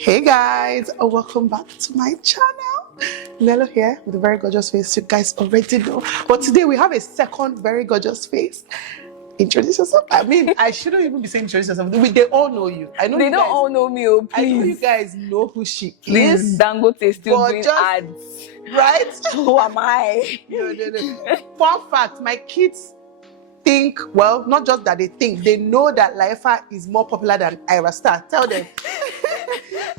Hey guys, welcome back to my channel. Nelo here with a very gorgeous face. You guys already know. But today we have a second very gorgeous face. Introduce yourself. I mean, I shouldn't even be saying introduce yourself. They all know you. I know they you don't guys, all know me, oh, I know you please. guys know who she Please, is. Dangote is still But doing just- ads. Right? Who am I? No. Fun fact, my kids think, well, not just that they think, they know that Laifa is more popular than Ira Star. Tell them.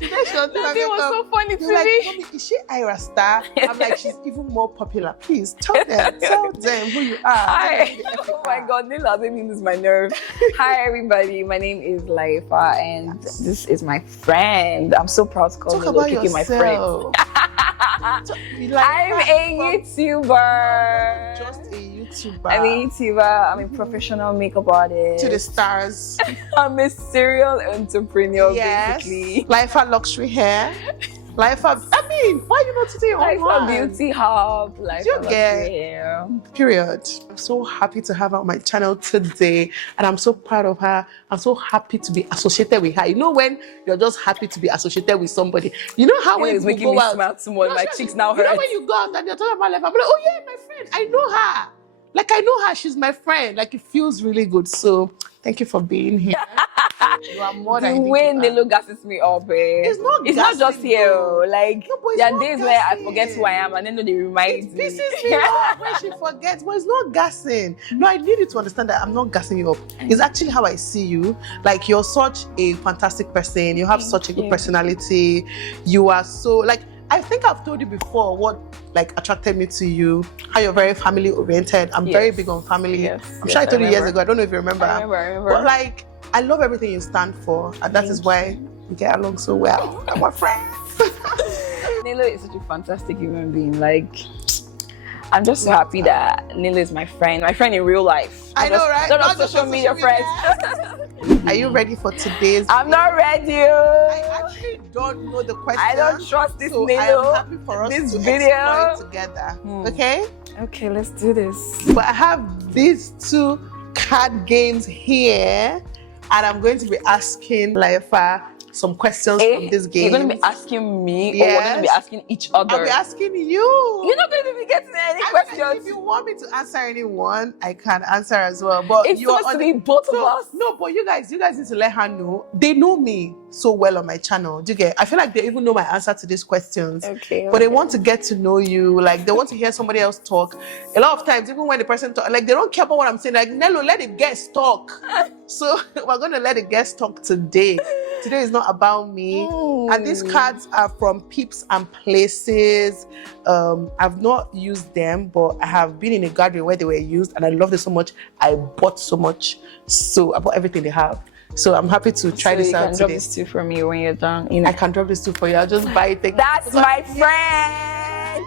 That thing was so funny to like, me. Mommy, is she Ira Star? I'm like, she's even more popular. Please tell them who you are. Hi. Oh my God, Nelo made me lose my nerve. Hi everybody, my name is Laifa and this is my friend. I'm so proud to call Talk Nelo about Okeke my friend. yourself. I'm a YouTuber. Just a YouTuber. I'm a YouTuber. I'm a professional makeup artist. To the stars. I'm a serial entrepreneur, basically. Laifa luxury hair. Laifa, I mean, why are you not today Laifa online? beauty hub. Laifa luxury hair. Period. I'm so happy to have her on my channel today, and I'm so proud of her. I'm so happy to be associated with her. You know when you're just happy to be associated with somebody. You know how when it's you making go me out, smile too much. My cheeks now hurt. You know when you go out and you're talking about Laifa, I'm like, oh yeah, my friend, I know her. Like I know her, she's my friend. Like it feels really good. So thank you for being here. You are more than the way Nelo gasses me up, It's not just here. Like there are days where I forget who I am and then they remind me. It pisses me off when she forgets. But it's not gassing. No, I need you to understand that I'm not gassing you up. It's actually how I see you. Like you're such a fantastic person. You have such a good personality. You are so like. I think I've told you before what like attracted me to you, how you're very family oriented. I'm very big on family. I'm sure I told you years ago. I don't know if you remember. I remember. But like, I love everything you stand for, and that is why we get along so well. And we're friends. Nelo is such a fantastic human being. Like, I'm just so happy that Nelo is my friend in real life. I know, right? Not social media friends. Are you ready for today's? I'm not ready. I actually don't know the question. I don't trust this so Nelo. I'm happy for us This to video explore it together. Okay? Okay, let's do this. But I have these two card games here, and I'm going to be asking Laifa some questions from this game. You're going to be asking me, or we're going to be asking each other? I'll be asking you. You're not going to be getting any questions. If you want me to answer anyone, I can answer as well. But it's supposed to be both of us. No, but you guys need to let her know. They know me so well on my channel. Do you get? I feel like they even know my answer to these questions. Okay. But they want to get to know you. Like they want to hear somebody else talk. A lot of times, even when the person talk, like they don't care about what I'm saying. Like Nelo, let the guest talk. So we're gonna let the guest talk today. Today is not about me. And these cards are from Peeps and Places. I've not used them, but I have been in a gathering where they were used, and I love them so much. I bought so much. So I bought everything they have. So I'm happy to try this out today. You can drop this too for me when you're done. You know. I can drop this too for you. I'll just buy it. That's my friend.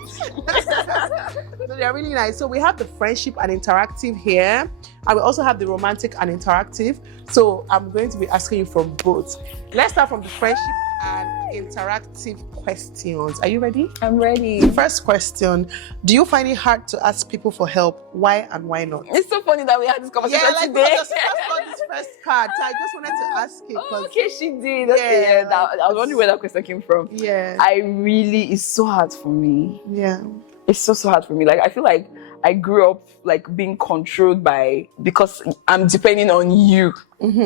So they're really nice. So we have the friendship and interactive here, and we also have the romantic and interactive. So I'm going to be asking you from both. Let's start from the friendship and interactive questions. Are you ready? I'm ready. First question: do you find it hard to ask people for help? Why and why not? It's so funny that we had this conversation today. Your sister saw this first card, so I just wanted to ask it. Oh, okay, she did. Okay, I was wondering where that question came from. Yeah. It's so hard for me. Yeah. It's so hard for me. Like I feel like I grew up like being controlled because I'm depending on you.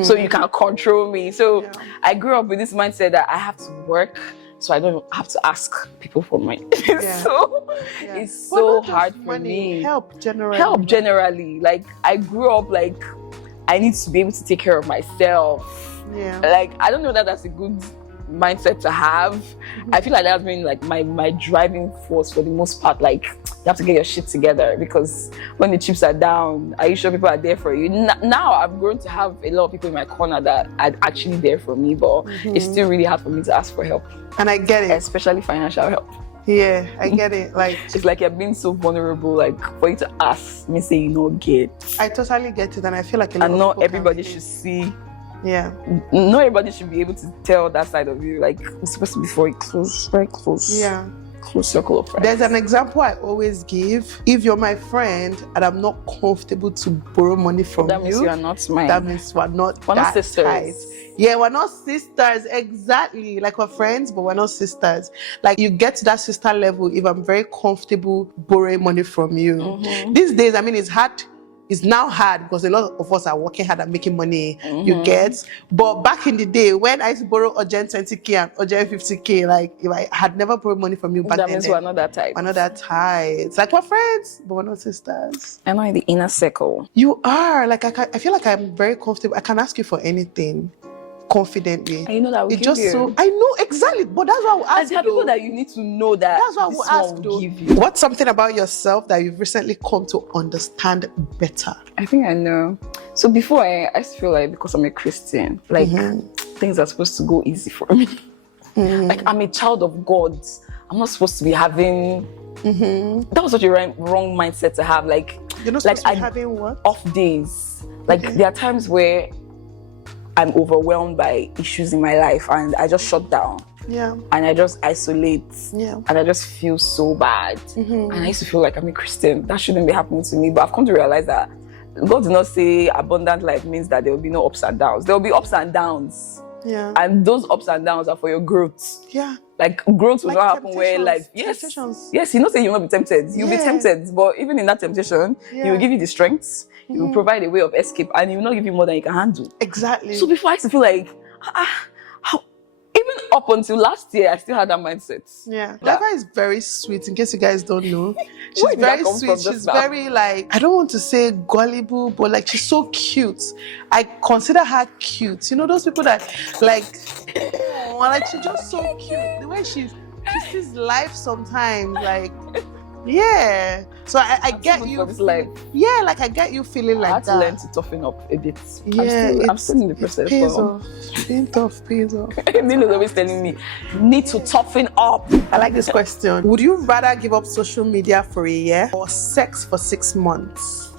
So you can control me. So I grew up with this mindset that I have to work so I don't have to ask people for money. It's so hard for me. Help generally. Like I grew up like I need to be able to take care of myself. Yeah. Like I don't know that that's a good mindset to have. I feel like that's been like my driving force for the most part. Like you have to get your shit together, because when the chips are down, are you sure people are there for you? Now I've grown to have a lot of people in my corner that are actually there for me, but it's still really hard for me to ask for help. And I get it. Especially financial help. Yeah, I get it. Like it's like you're being so vulnerable, like for you to ask me say you don't get. I totally get it, and I feel like not everybody should see. Yeah. Not everybody should be able to tell that side of you. Like it's supposed to be for a very close. Yeah. Close circle of friends. There's an example I always give. If you're my friend and I'm not comfortable to borrow money from you, that means you are not mine. That means we're not sisters. tight. Yeah, we're not sisters, exactly. Like we're friends, but we're not sisters. Like you get to that sister level if I'm very comfortable borrowing money from you. These days, I mean, it's now hard because a lot of us are working hard and making money, you get. But back in the day, when I used to borrow urgent 20k and urgent 50k, like if I had never borrowed money from you back That then, means we're not that tight. we're not that tight. Like we're friends, but we're not sisters. I'm not in the inner circle. You are. Like I feel like I'm very comfortable. I can ask you for anything confidently. And you know that we It's give just you. so I know exactly, but that's why I will ask And there are you. people that you need to know that That's what I this will one ask will though. give you. What's something about yourself that you've recently come to understand better? I think I know. So before I used to feel like because I'm a Christian, like things are supposed to go easy for me. Like I'm a child of God. I'm not supposed to be having that was such a wrong mindset to have. Like You're not like supposed to be having what? off days. Like there are times where I'm overwhelmed by issues in my life and I just shut down. Yeah. And I just isolate. Yeah. And I just feel so bad. And I used to feel like I'm a Christian. That shouldn't be happening to me. But I've come to realize that God did not say abundant life means that there will be no ups and downs. There will be ups and downs. Yeah. And those ups and downs are for your growth. Yeah. Like growth will Like not happen where life. temptations. Yes, you know say you'll not be tempted. You'll be Yeah. tempted. But even in that temptation, he will give you the strength. He will provide a way of escape and he will not give you more than you can handle. Exactly. So before I used to feel like, how, even up until last year, I still had that mindset. Yeah. That- Leva is very sweet, in case you guys don't know. She's Where did that very come sweet. from just She's now? very like, I don't want to say gullible, but like she's so cute. I consider her cute. You know those people that like, oh, like she's just so cute. The way she sees life sometimes, like, yeah. So I I'm get so good you. for this life. Yeah, like I get you feeling I like had to that. learn to toughen up a bit. Yeah, I'm still in the process. It pays so- off. Being tough pays off. Nilo's always telling me, need to toughen up. I like this question. Would you rather give up social media for a year or sex for 6 months?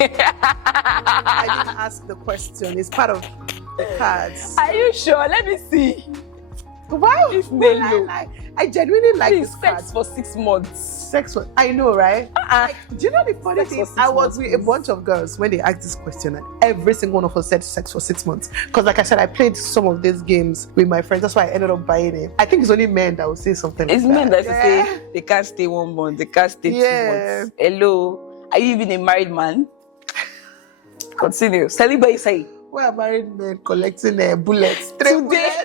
I didn't ask the question. It's part of the cards. Are you sure? Let me see. Wow. It's Nelo. I genuinely like Please, this sex card. for 6 months. Sex for, I know, right? Like, do you know the funny Sex for thing? 6 I was months, with a please. bunch of girls when they asked this question, and every single one of us said sex for 6 months. Because, like I said, I played some of these games with my friends. That's why I ended up buying it. I think it's only men that will say something It's like men that that. say they can't stay 1 month, they can't stay 2 months. Hello, are you even a married man? Continue. Celebrate, say. Where are married men collecting bullets? Today.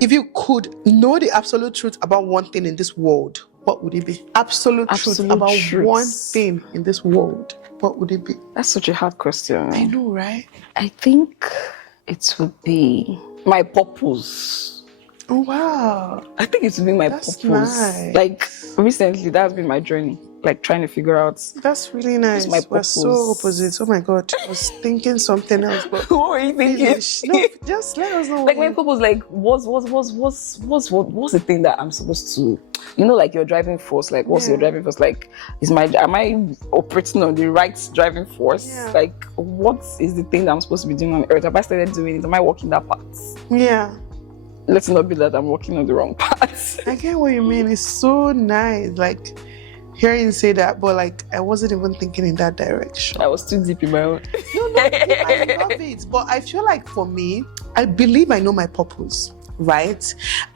If you could know the absolute truth about one thing in this world, what would it be? Absolute truth about truth. one thing in this world, what would it be? That's such a hard question. I know, right? I think it would be my purpose. Oh, wow. I think it would be my That's purpose. nice. Like recently, that's been my journey. Like trying to figure out That's really nice. my We're so purpose. opposite. Oh my God. I was thinking something else, but what were you thinking? finish. No, just let us know. Like my purpose, like what's the thing that I'm supposed to, you know, like your driving force. Like what's your driving force? Like am I operating on the right driving force? Yeah. Like what is the thing that I'm supposed to be doing on earth? Have I started doing it? Am I walking that path? Yeah. Let's not be that I'm walking on the wrong path. I get what you mean. It's so nice. Like hearing you say that, but like I wasn't even thinking in that direction. I was too deep in my own. No, I love it. But I feel like for me, I believe I know my purpose, right?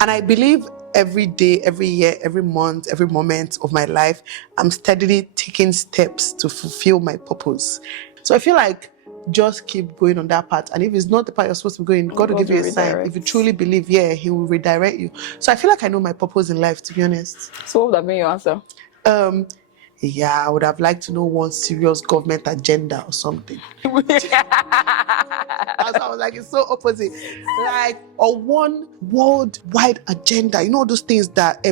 And I believe every day, every year, every month, every moment of my life, I'm steadily taking steps to fulfill my purpose. So I feel like just keep going on that path. And if it's not the path you're supposed to be going, God will give you a sign. redirect. If you truly believe, He will redirect you. So I feel like I know my purpose in life, to be honest. So what would have been your answer? Yeah, I would have liked to know one serious government agenda or something. That's why I was like, it's so opposite. Like, or one worldwide agenda. You know those things that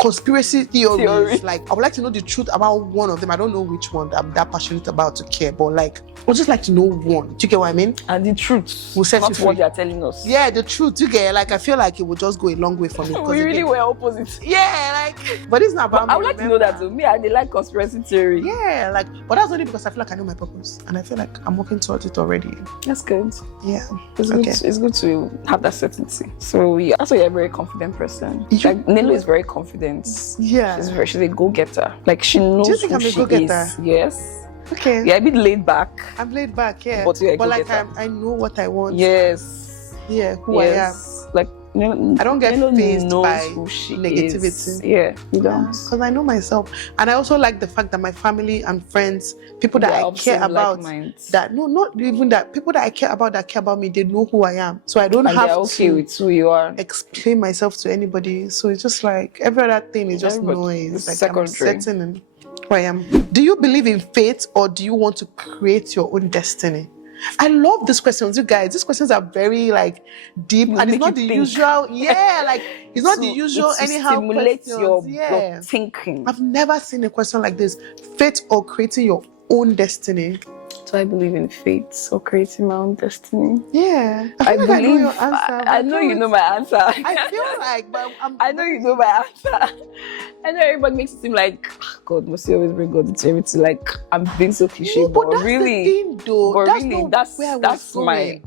conspiracy theories. Theory. Like, I would like to know the truth about one of them. I don't know which one that I'm that passionate about to care, but like, I would just like to know one. Do you get what I mean? And the truth. We'll set not you free. what they are telling us. Yeah, the truth. Do you get? Like, I feel like it would just go a long way for me. because We really again- were opposite. Yeah, like, but it's not about. I me, would like to know that too. Me, I dey like conspiracy theory. Yeah, like, but that's only because I feel like I know my purpose, and I feel like I'm working towards it already. That's good. Yeah, It's Okay. good. It's good to have that certainty. So yeah, that's why you're a very confident person. You- Like Nelo is very confident. yeah. She's a go-getter. Like she knows think who I'm a she go-getter? is. Yes. Okay. Yeah, a bit laid back. I'm laid back, yeah. But you're a like go-getter. I know what I want. Yes. Yeah, who I am. Like, I don't get fazed by who she negativity. is. Yeah, you don't. Because I know myself. And I also like the fact that my family and friends, people that I care about, that no, not even that, people that I care about that care about me, they know who I am. So I don't have they're okay to with who you are. explain myself to anybody. So it's just like every other thing is just noise. Like I'm certain in who I am. Do you believe in fate or do you want to create your own destiny? I love these questions, you guys. These questions are very like deep, and it's not the usual. Yeah, like it's not the usual anyhow questions. Your thinking. I've never seen a question like this: fate or creating your own destiny. Do I believe in fate or creating my own destiny? Yeah, I believe. I know your answer. I know you know my answer. I feel like, but I know you know my answer. I know everybody makes it seem like God must always bring God into everything. Like I'm being so cliche, no, but that's really, the thing, though. But that's really, not where I was going.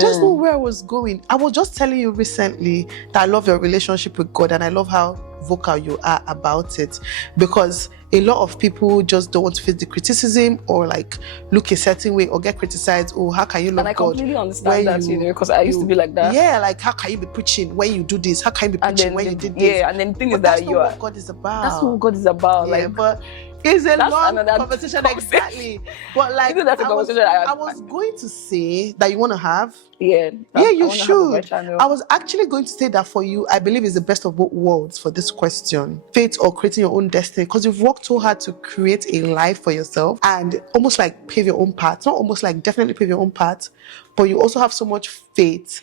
That's not where I was going. I was just telling you recently that I love your relationship with God, and I love how vocal you are about it, because a lot of people just don't want to face the criticism or like look a certain way or get criticized. Oh, how can you love God? And I completely understand that, because I used to be like that. Yeah, like how can you be preaching when you do this? How can you be preaching when you did this? Yeah, and then the thing is that you are. That's not what God is about. That's not what God is about. Yeah, like, but it's a long conversation, exactly. But like, that's a conversation I was going to say that you want to have. Yeah, you should. I was actually going to say that for you, I believe is the best of both worlds for this question. Fate or creating your own destiny, because you've worked so hard to create a life for yourself and almost like pave your own path. Not almost like definitely pave your own path, but you also have so much faith.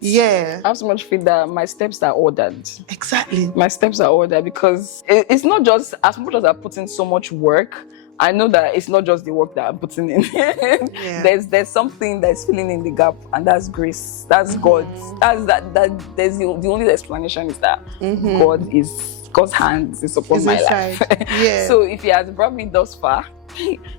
Yeah. I have so much faith that my steps are ordered. Exactly. My steps are ordered because it's not just, as much as I put in so much work, I know that it's not just the work that I'm putting in. Yeah. There's something that's filling in the gap, and that's grace. That's God. That's that there's the only explanation is that God's hands is upon my life. Yeah. So if He has brought me thus far,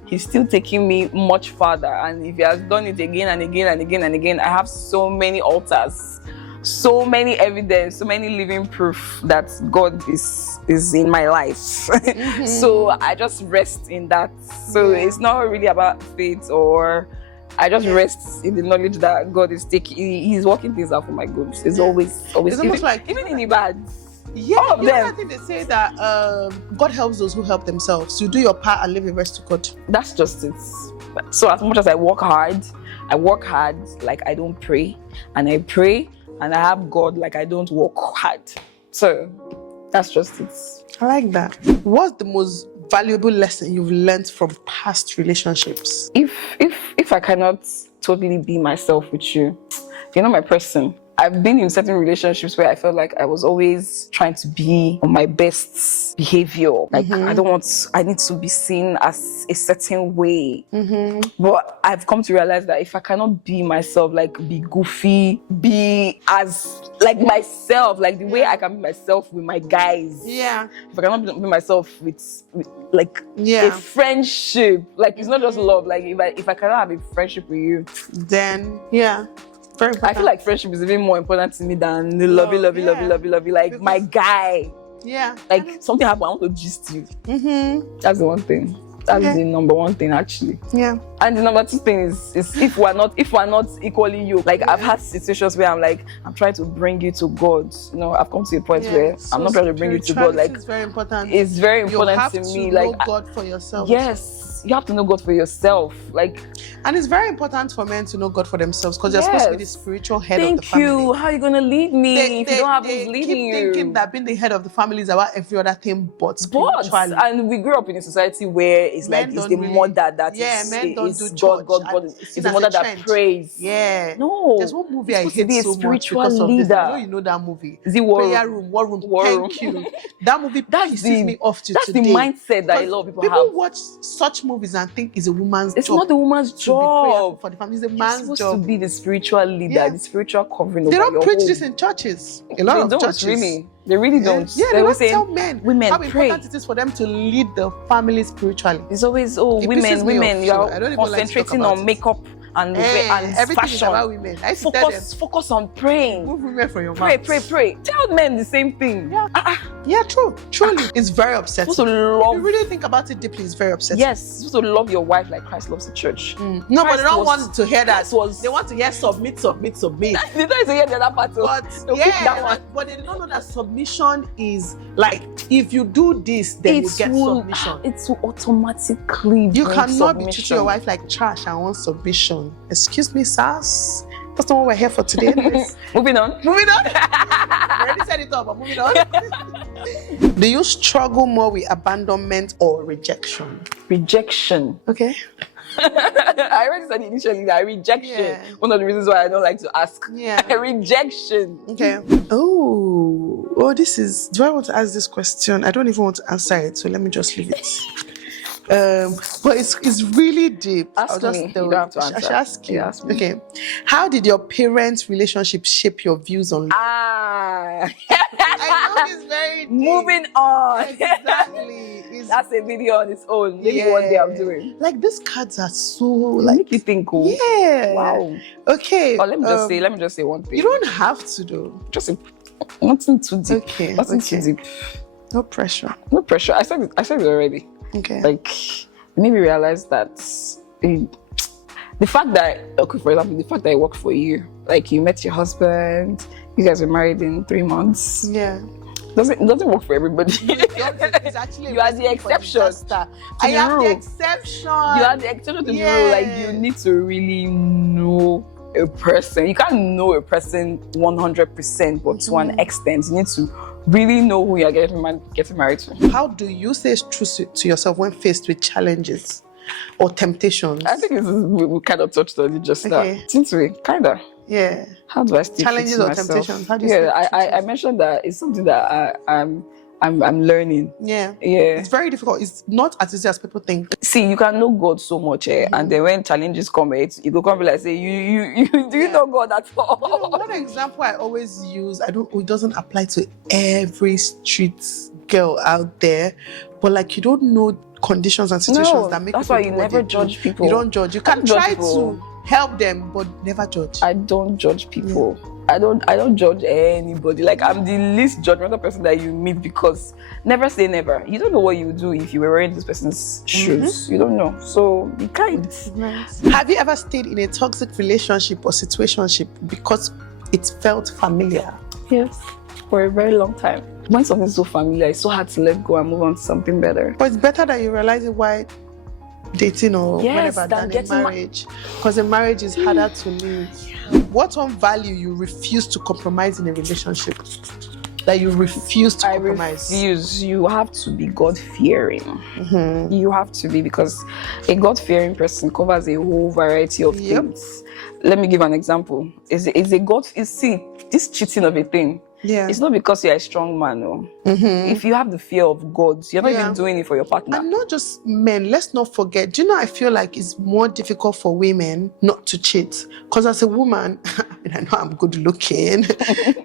He's still taking me much farther. And if He has done it again and again and again and again, I have so many altars, so many evidence, so many living proof that God is in my life. So I just rest in that. So it's not really about faith, or I just rest in the knowledge that God is He's working things out for my good. It's always it's almost like even in the bad. Yeah, all of them. I think they say that God helps those who help themselves. You do your part and leave the rest to God. That's just it. So as much as I work hard, like I don't pray, and I pray and I have God like I don't work hard. So that's just it. I like that. What's the most valuable lesson you've learned from past relationships? If I cannot totally be myself with you, you're not my person. I've been in certain relationships where I felt like I was always trying to be on my best behavior. Like I need to be seen as a certain way. But I've come to realize that if I cannot be myself, like be goofy, be as like myself, like the way I can be myself with my guys. Yeah. If I cannot be myself with like a friendship, like it's not just love. Like if I cannot have a friendship with you, then I feel like friendship is even more important to me than the lovey. Like because my guy. Yeah. Like something happened, I want to gist you. That's the one thing. That's the number one thing, actually. Yeah. And the number two thing is if we're not equally yoked. Like I've had situations where I'm trying to bring you to God. You know, I've come to a point where I'm not trying to bring you to God. Like it's very important. It's very important to me. You have to know God for yourself. Yes. You have to know God for yourself. And it's very important for men to know God for themselves, because you're supposed to be the spiritual head of the family. Thank you. How are you going to lead me if you don't have who's leading you? They keep thinking that being the head of the family is about every other thing but spirituality. And we grew up in a society where it's like it's the mother that men don't do God. It's the mother that prays. Yeah. No. There's one movie I hate so much because of this. I know you know that movie. Is it Prayer Room? War Room. Thank you. That movie pisses me off to today. That's the mindset that a lot of people have. People watch such movies and think it's a woman's job. It's not the woman's job. For the family, it's a man's supposed job. to be the spiritual leader, the spiritual covering. They over don't your preach home. this in churches. A lot of churches. Really. They really don't. Yeah, they don't tell men women how pray. important it is for them to lead the family spiritually. It's always women, you are concentrating on makeup and everything fashion. is about women. I used to tell them, Focus on praying. move women from your Pray, mouth. pray. Tell men the same thing. Yeah. Yeah, true. Truly. It's very upsetting. Supposed to If love. you really think about it deeply, it's very upsetting. Yes, you're supposed to love your wife like Christ loves the church. No, but Christ they don't was- want to hear that. Christ was- They want to hear submit. They don't even hear the other part. But They'll pick that one. but they don't know that submission is like, if you do this, then you get submission. It will automatically. You bring cannot be treating submission. your wife like trash and want submission. Excuse me, sirs. That's not what we're here for today. Anyways. Moving on. I already said it all, but moving on. Do you struggle more with abandonment or rejection? Rejection. Okay. I already said initially that rejection. Yeah. One of the reasons why I don't like to ask. Yeah. Rejection. Okay. Oh, this is. Do I want to ask this question? I don't even want to answer it, so let me just leave it. But it's really deep. Ask me. You don't have to I answer. should ask you. Yeah, ask me. Okay. How did your parents' relationship shape your views on? Ah. I know it's very deep. Moving on. Exactly. That's a video on its own. Maybe one day I'm doing. Like, these cards are so Like, make you think, cool. yeah. Wow. Okay. Oh, let me just say one thing. You don't have to do. Just nothing too deep. Okay. Nothing too deep. No pressure. No pressure. I said it already. Okay. Like, maybe realize that the fact that, okay, for example, the fact that I work for you, like you met your husband, you guys were married in 3 months. Yeah. Doesn't work for everybody. It's actually You are the exception. I am rule. the exception. You are the exception to the rule. Like, you need to really know a person. You can't know a person 100%, but to an extent, you need to really know who you're getting married to. How do you stay true to yourself when faced with challenges or temptations? I think we kind of touched on it just now. Okay. Since we kind of. Yeah. How do I stay Challenges true to or myself? temptations? How do you stay true to I yourself? mentioned that it's something that I'm learning. Yeah. Yeah. It's very difficult. It's not as easy as people think. See, you can know God so much, and then when challenges come, you go come be like, say, you do you know God at all? You know, one example I always use, it doesn't apply to every street girl out there, but like, you don't know conditions and situations that make that's people why you do what never they judge do. people. You don't judge. You can don't judge try people. to help them, but never judge. I don't judge people. I don't judge anybody. Like, I'm the least judgmental person that you meet, because never say never. You don't know what you would do if you were wearing this person's shoes. You don't know. So be kind. Nice. Have you ever stayed in a toxic relationship or situationship because it felt familiar? Yes. For a very long time. When something's so familiar, it's so hard to let go and move on to something better. But it's better that you realize it while dating or Yes, whatever than than in getting marriage. Because in marriage is harder to leave. What one value you refuse to compromise in a relationship? That you refuse to compromise? I refuse. You have to be God-fearing. You have to be, because a God-fearing person covers a whole variety of things. Let me give an example. See, this cheating of a thing. Yeah. It's not because you're a strong man. No. If you have the fear of God, you're not even doing it for your partner. And not just men. Let's not forget. Do you know, I feel like it's more difficult for women not to cheat. Because as a woman, I know I'm good looking.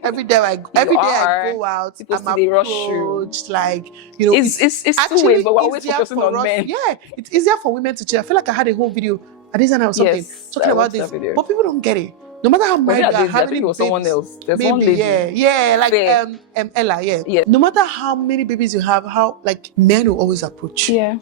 every day I go out, people I'm see they rush you. approached. Like, you know, It's two ways, but we're always easier focusing for on us. men. Yeah, it's easier for women to cheat. I feel like I had a whole video at this time or something talking I about watched this, that video. but people don't get it. No matter how married you are, how I many think it was babies, someone else. There's maybe, one lady. yeah, like Fair. Ella, Yeah. No matter how many babies you have, how like men will always approach you. Yeah.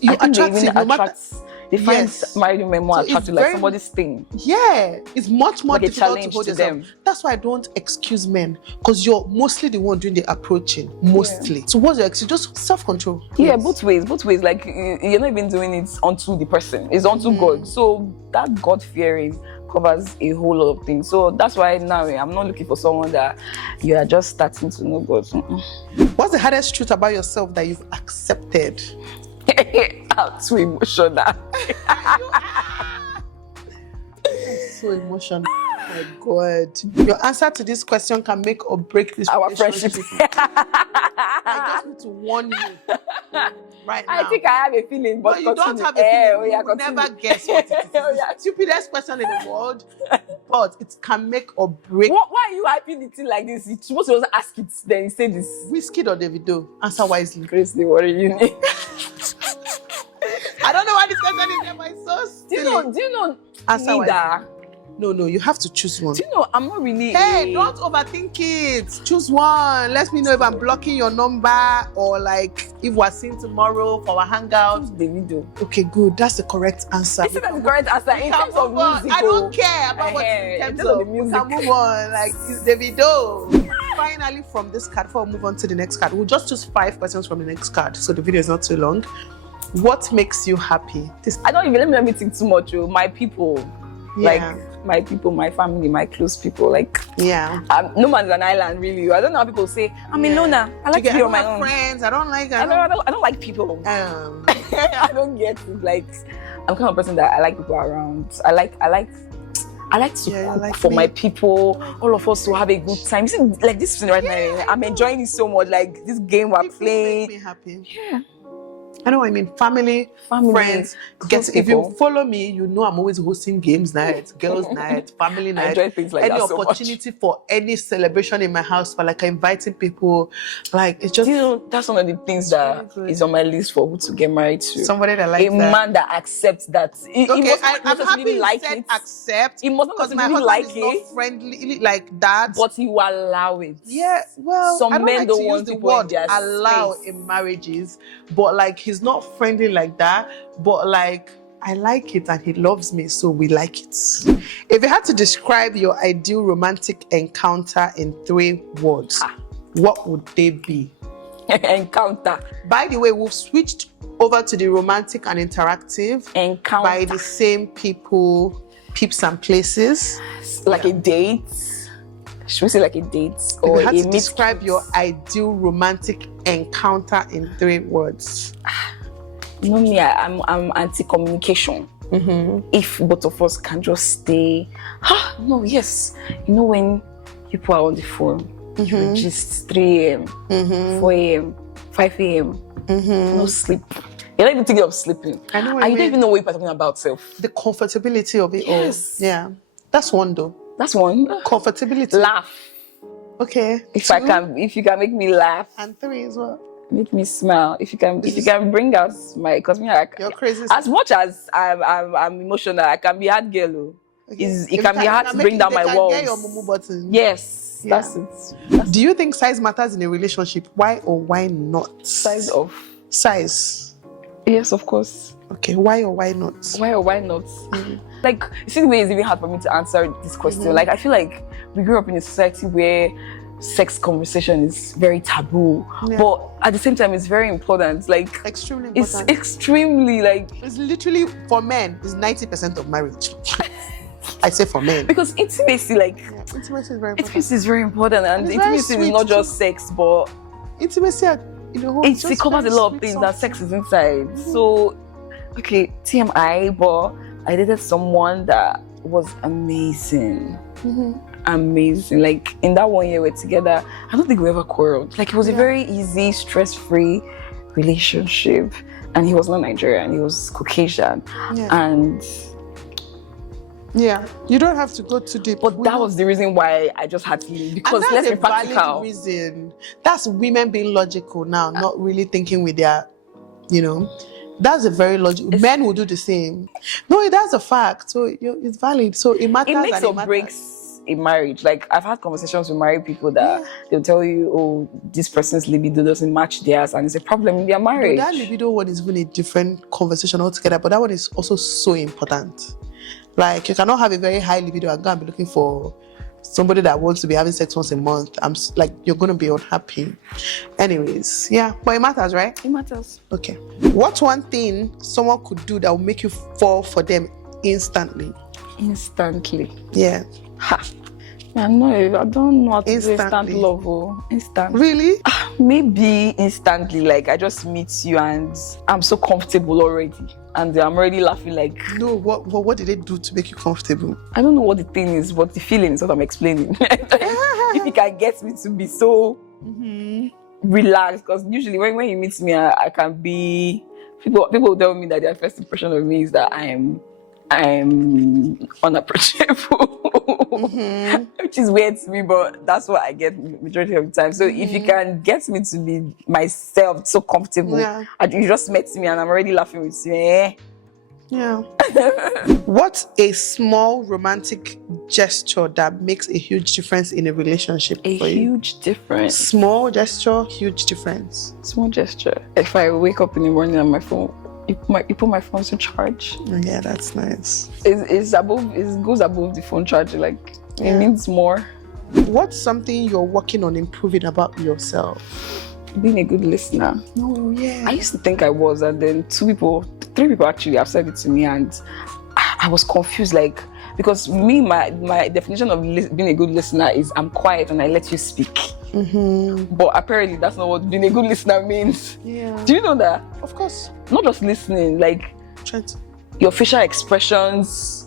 You I think they even attractive, no matter. attract. They find married women more So it's attractive, like very- somebody's thing. Yeah, it's much more Like a difficult to challenge hold to yourself. them. That's why I don't excuse men, because you're mostly the one doing the approaching, mostly. So what's your excuse? Just self-control. Yeah, both ways. Like, you're not even doing it onto the person. It's onto God. So that God-fearing covers a whole lot of things. So that's why now I'm not looking for someone that you are just starting to know God. What's the hardest truth about yourself that you've accepted? I'm too emotional. So emotional. Oh my God. Your answer to this question can make or break this Our relationship. friendship. I just need to warn you right now. I think I have a feeling, but you don't have a feeling. You will never guess what it is. It's the stupidest question in the world, but it can make or break. Why are you hyping the thing like this? You're supposed to just ask it, then you say this. Whiskey or Davido? Answer wisely. Grace, the worry you need. I don't know why this question is there, but it's so silly. Do you know? Answer wisely. Neither. No, you have to choose one. Do you know, I'm not really. Hey, don't overthink it. Choose one. Let me know if I'm blocking your number or like if we're seeing tomorrow for our hangout. The video. Okay, good. That's the correct answer. This is the correct answer in terms of music. I don't care about what in terms of the music. We can move on. Like, it's the video. Finally, from this card, before we move on to the next card, we'll just choose 5 questions from the next card, so the video is not too long. What makes you happy? I don't even let me think too much. My people, like my people, my family, my close people. Like, no man's an island, really. I don't know how people say I'm a loner. I like to be on my own. Friends. I don't like people. I don't get it. Like, I'm kind of person that I like people around. I like to cook for my people, all of us to have a good time. You see, like this right now, I'm enjoying it so much. Like this game we're playing. Make me happy. Yeah. I know what I mean. Family, friends. If you follow me, you know I'm always hosting games night, girls night, family night. I enjoy things like any that opportunity for any celebration in my house, for like inviting people. Like, it's just, you know, that's one of the things that is on my list for who to get married to. Somebody that likes a man that accepts that. I'm happy you like said it. Accept. It must because not my husband like is it. not friendly like that. But you allow it. Yeah, well, some I don't men like don't to want use the people word in their allow space. In marriages, but like he's not friendly like that. But like I like it and he loves me, so we like it. If you had to describe your ideal romantic encounter in 3 words, what would they be? Encounter. By the way, we've switched over to the romantic and interactive encounter by the same people, peeps and places. Like a date. Should we say like a date? Or if you had to describe your ideal romantic encounter in 3 words. You know me, I'm anti-communication. If both of us can just stay, you know when people are on the phone, just 3 a.m., 4 a.m., 5 a.m., no sleep. You're not even thinking of sleeping. I know. And you don't even know what you're talking about, self. The comfortability of it all. Yeah, that's one though. That's one. Comfortability. Laugh. Okay. If you can make me laugh. And 3 as well. Make me smile. If you can bring out my, because you're crazy. As much as I'm emotional, I can be hard girl. Okay. It can be hard to bring down my walls. Get your mumu button. Yes, that's it. Do you think size matters in a relationship? Why or why not? Size. Yes, of course. Okay, why or why not? Why or why not? Like, you see the way it's even hard for me to answer this question. Like, I feel like we grew up in a society where sex conversation is very taboo, but at the same time it's very important. Like, extremely important. It's extremely like, it's literally, for men, it's 90% of marriage. I say for men, because intimacy, like intimacy is very important. Intimacy is very important, and intimacy is not just sex, but intimacy, it covers a lot of things that sex is inside. So, okay, TMI, but I dated someone that was amazing. Amazing. Like, in that 1 year we're together, I don't think we ever quarreled. Like, it was a very easy, stress-free relationship. And he was not Nigerian, he was Caucasian. And you don't have to go too deep. But that was the reason why I just had to leave. Because let's be practical. Valid reason. That's women being logical now, not really thinking with their, That's a very logical. Men will do the same. No, that's a fact. So it's valid. So it matters. It makes or breaks a marriage. Like, I've had conversations with married people that they'll tell you, oh, this person's libido doesn't match theirs, and it's a problem in their marriage. That libido one is even a different conversation altogether, but that one is also so important. Like, you cannot have a very high libido and go and be looking for somebody that wants to be having sex once a month. You're going to be unhappy. Anyways, but it matters, right? It matters. Okay. What's one thing someone could do that will make you fall for them instantly? Instantly? Yeah. I don't know how to do instant love. Instant. Really? Maybe instantly. Like, I just meet you and I'm so comfortable already. And I'm already laughing like... No, what did they do to make you comfortable? I don't know what the thing is, but the feeling is what I'm explaining. If you can get me to be so relaxed, because usually when you meet me, I can be... People tell me that their first impression of me is that I'm unapproachable, which is weird to me, but that's what I get majority of the time. So if you can get me to be myself, so comfortable, and you just met me and I'm already laughing with you, Yeah. What's a small romantic gesture that makes a huge difference in a relationship A for you? huge difference. Small gesture, huge difference. Small gesture. If I wake up in the morning and my phone, you put my phone to charge. Yeah, that's nice. It goes above the phone charger. Like, Yeah. it means more. What's something you're working on improving about yourself? Being a good listener. Oh, yeah. I used to think I was, and then three people actually have said it to me, and I was confused. Like, because me, my definition of being a good listener is I'm quiet and I let you speak. Mm-hmm. But apparently, that's not what being a good listener means. Yeah. Do you know that? Of course. Not just listening, like Trent. your facial expressions,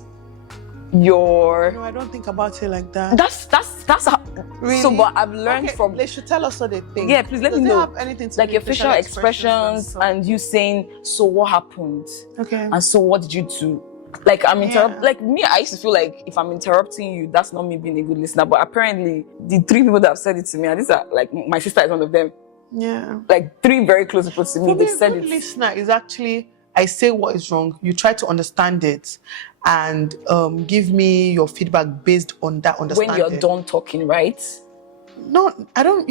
your. No, I don't think about it like that. That's how. Really? So, but I've learned from. They should tell us what they think. Yeah, please let Does me it know. have anything to Like do your with facial expressions and you saying, so what happened? Okay. And so what did you do? Like I'm Yeah. like me, I used to feel like if I'm interrupting you, that's not me being a good listener. But apparently the three people that have said it to me, and these are like my sister is one of them. Yeah. Like three very close people to me, they said Good it. listener is actually, I say what is wrong, you try to understand it and give me your feedback based on that understanding. When you're done talking, right? No, I don't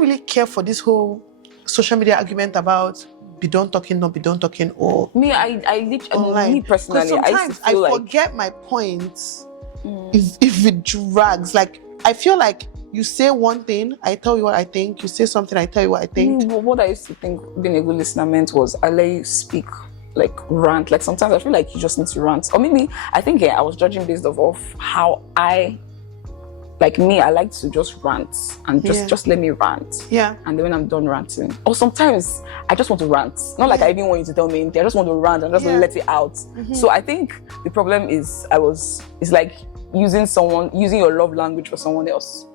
really care for this whole social media argument about be done talking, not be done talking, or Me, I literally, me personally, I sometimes used to feel like forget my points if it drags. Like, I feel like you say one thing, I tell you what I think. You say something, I tell you what I think. What I used to think being a good listener meant was I let you speak, like rant. Like sometimes I feel like you just need to rant. Or maybe I think I was judging based off how like me, I like to just rant and just let me rant. Yeah. And then when I'm done ranting, or sometimes I just want to rant. Not like I even want you to tell me anything. I just want to rant and just want to let it out. So I think the problem is it's like using your love language for someone else.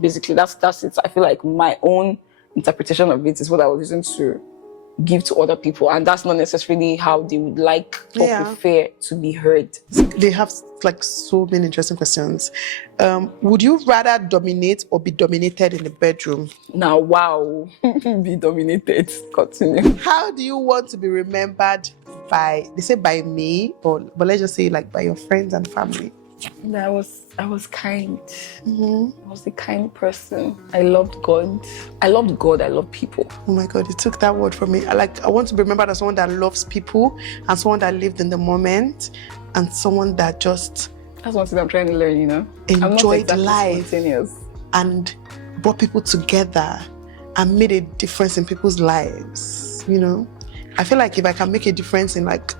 Basically, that's it. I feel like my own interpretation of it is what I was using to give to other people, and that's not necessarily how they would like or prefer to be heard. They have like so many interesting questions. Would you rather dominate or be dominated in the bedroom? Now, wow, be dominated. Continue. How do you want to be remembered by? They say by me, but let's just say like by your friends and family. I was kind. I was a kind person. I loved God. I love people. Oh my God, you took that word from me. I want to be remembered as someone that loves people and someone that lived in the moment and someone that just... That's one thing I'm trying to learn, you know? Enjoyed exactly life spontaneous. And brought people together and made a difference in people's lives, you know? I feel like if I can make a difference in like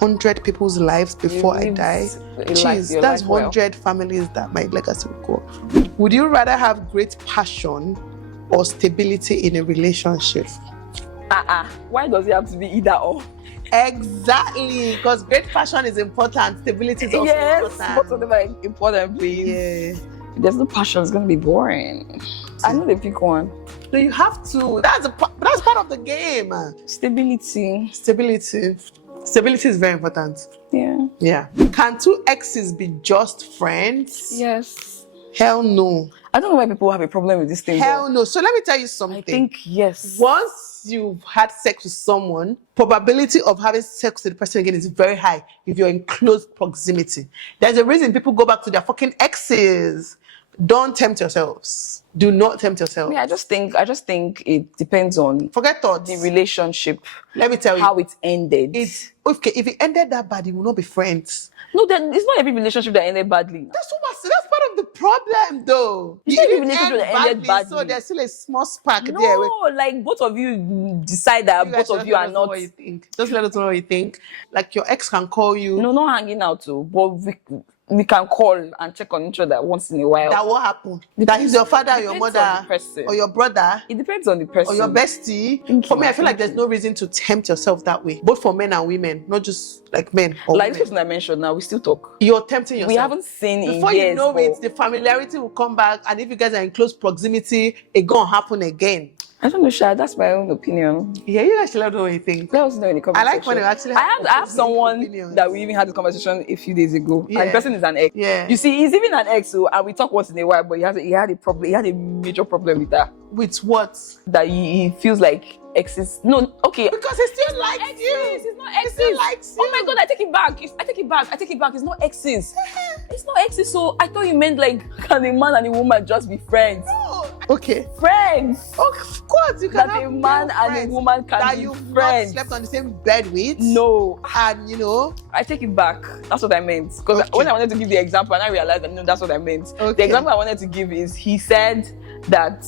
100 people's lives before I die, that's 100 families that my legacy will go. Would you rather have great passion or stability in a relationship? Why does it have to be either or? Exactly, because great passion is important, stability is also important. Both of them are important, please. Yeah. If there's no passion, it's gonna be boring. I know they pick one. No, you have to. That's part of the game. Stability. Stability is very important. Yeah. Can two exes be just friends? Yes. Hell no. I don't know why people have a problem with this thing. Hell no. So let me tell you something. I think yes. Once you've had sex with someone, probability of having sex with the person again is very high if you're in close proximity. There's a reason people go back to their fucking exes. Don't tempt yourselves. Do not tempt yourselves. I just think it depends on forget thoughts. The relationship. Let me tell you how it ended. If it ended that bad, you will not be friends. No, then it's not every relationship that ended badly. That's part of the problem, though. It's not every relationship that ended badly. So there's still a small spark there. No, like both of you decide that both of you are not. What you think. Just let us know what you think. Like your ex can call you. No, not hanging out too, but we can call and check on each other once in a while. That what happened? That is your father, your mother, or your brother. It depends on the person. Or your bestie. For me, I feel like there's no reason to tempt yourself that way. Both for men and women, not just like men or like women. this person I mentioned now, we still talk. You're tempting yourself. We haven't seen before in years, you know it, the familiarity will come back, and if you guys are in close proximity, it gonna happen again. I don't know, Sha. That's my own opinion. Yeah, you guys should let us know what you think. Let us know in the comment I like section. when you actually I have someone that we even had this conversation a few days ago. Yeah. And the person is an ex. Yeah. You see, he's even an ex, and we talk once in a while, but he had a problem. He had a major problem with that. With what? That he feels like exes. No, okay. Because he still likes you. It's not exes. He still likes you. Oh my God, I take it back. I take it back. It's not exes. It's not exes. So I thought you meant like, can a man and a woman just be friends? No. Okay. Friends. Oh, of course, you can That have a man and a woman can that be you've friends. not slept on the same bed with. No. And I take it back. That's what I meant. Because Okay. when I wanted to give the example, and I realized that no, that's what I meant. Okay. The example I wanted to give is he said that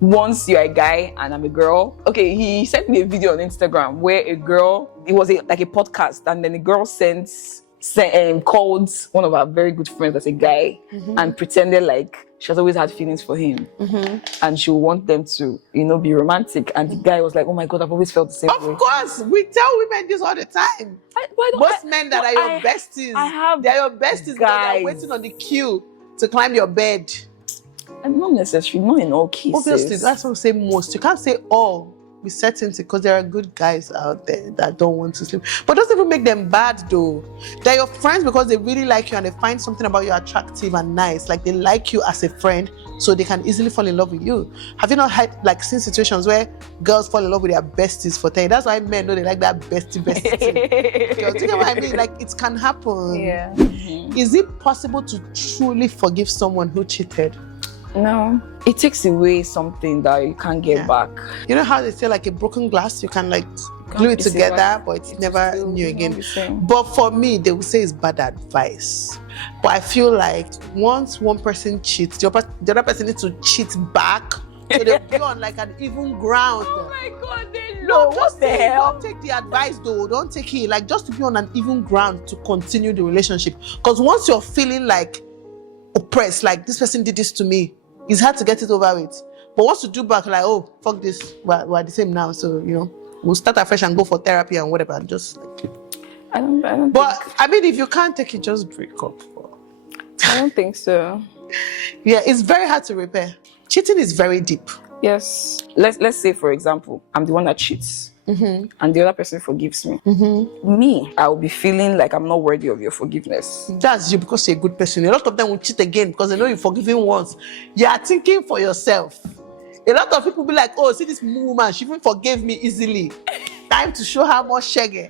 once you're a guy and I'm a girl. Okay, he sent me a video on Instagram where a girl, it was like a podcast, and then a girl called one of our very good friends as a guy and pretended like she has always had feelings for him and she would want them to, be romantic. And the guy was like, oh my God, I've always felt the same way. of course, we tell women this all the time. Most men that are your besties, they're your besties, but they're waiting on the queue to climb your bed. And not necessarily, not in all cases. Obviously, that's what I say most. You can't say all with certainty because there are good guys out there that don't want to sleep. But doesn't even make them bad though. They're your friends because they really like you and they find something about you attractive and nice. Like they like you as a friend, so they can easily fall in love with you. Have you not had seen situations where girls fall in love with their besties for 10 years? That's why men know they like that bestie thing. Do you know what I mean? Like it can happen. Yeah. Is it possible to truly forgive someone who cheated? No, it takes away something that you can't get back. You know how they say like a broken glass, you can glue it together, but it's never new again. But for me, they will say it's bad advice. But I feel like once one person cheats, the other person needs to cheat back, so they'll be on like an even ground. Oh my God, they know. What the hell? Don't take the advice though. Don't take it. Like just to be on an even ground to continue the relationship. Because once you're feeling like oppressed, like this person did this to me, it's hard to get it over with. But once you do back, like, oh, fuck this, we're the same now, so we'll start afresh and go for therapy and whatever. Just I don't. But I mean, if you can't take it, just break up. I don't think so. Yeah, it's very hard to repair. Cheating is very deep. Yes. Let's say, for example, I'm the one that cheats. And the other person forgives me. Me, I will be feeling like I'm not worthy of your forgiveness. That's you because you're a good person. A lot of them will cheat again because they know you forgive him once. You are thinking for yourself. A lot of people be like, oh, see this woman, she even forgave me easily. Time to show her more shaggy.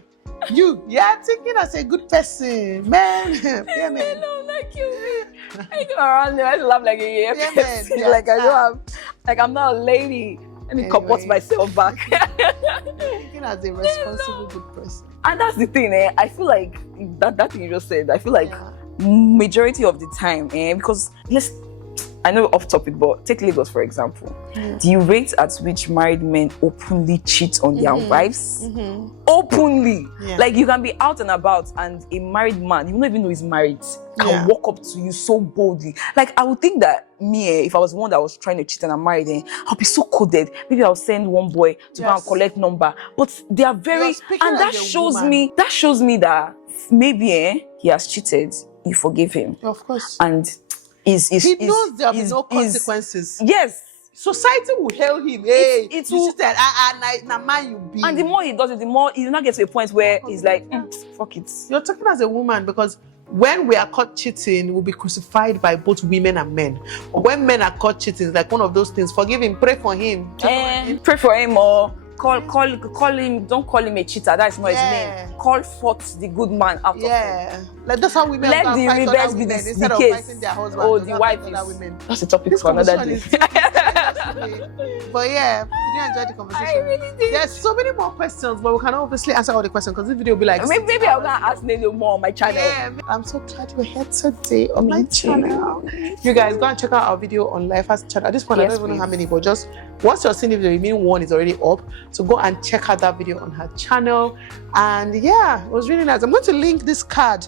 You are thinking as a good person, man. Yeah, man. No, not kill me. I go around there, I laugh like a man. Yeah, like I don't have, like I'm not a lady. Let me comport myself back. Thinking as a responsible good person. And that's the thing, I feel like that thing you just said, I feel like majority of the time, because I know off topic, but take Lagos for example. The rate at which married men openly cheat on their wives, openly. Like you can be out and about and a married man, you don't even know he's married, can walk up to you so boldly. Like I would think that me, if I was one that was trying to cheat and I'm married, I'll be so coded. Maybe I'll send one boy to go and collect number. But they are very, and that shows me that maybe he has cheated, you forgive him. Of course. And he knows there will be no consequences. Yes. Society will hail him. Hey, you cheated. Na man you be. And the more he does it, the more he will not get to a point where he's like, fuck it. You're talking as a woman because when we are caught cheating, we'll be crucified by both women and men. When men are caught cheating, it's like one of those things. Forgive him, pray for him. Pray for him or call him, don't call him a cheater. That's not his name. Call forth the good man out of him. Like that's how women let the reverse be instead the of case. fighting their husband. Oh, the wife is. That's a topic for another day. But yeah, did you enjoy the conversation? I really did. There's so many more questions, but we cannot obviously answer all the questions because this video will be like. Maybe I'm gonna ask Nelo more on my channel. Yeah, I'm so glad you're here today on my channel. You guys go and check out our video on Life's channel. At this point, I don't even know how many, but just once you're seeing the video, you mean one is already up. So go and check out that video on her channel. And yeah, it was really nice. I'm going to link this card.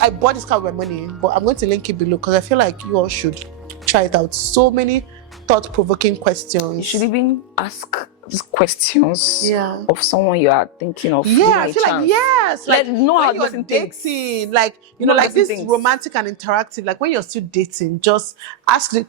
I bought this card with my money, but I'm going to link it below because I feel like you all should try it out. So many thought-provoking questions. You should even ask these questions of someone you are thinking of. Yeah, I feel like yes. Like know how you're dating, like like this romantic and interactive. Like when you're still dating, just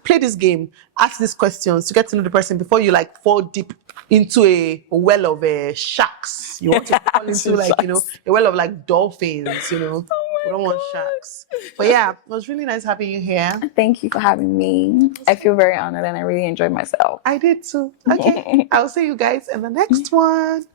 play this game, ask these questions to get to know the person before you like fall deep into a well of sharks. You want to fall into like a well of like dolphins. Oh We don't want sharks. But yeah, it was really nice having you here. Thank you for having me. I feel very honored and I really enjoyed myself. I did too. Okay. I'll see you guys in the next one.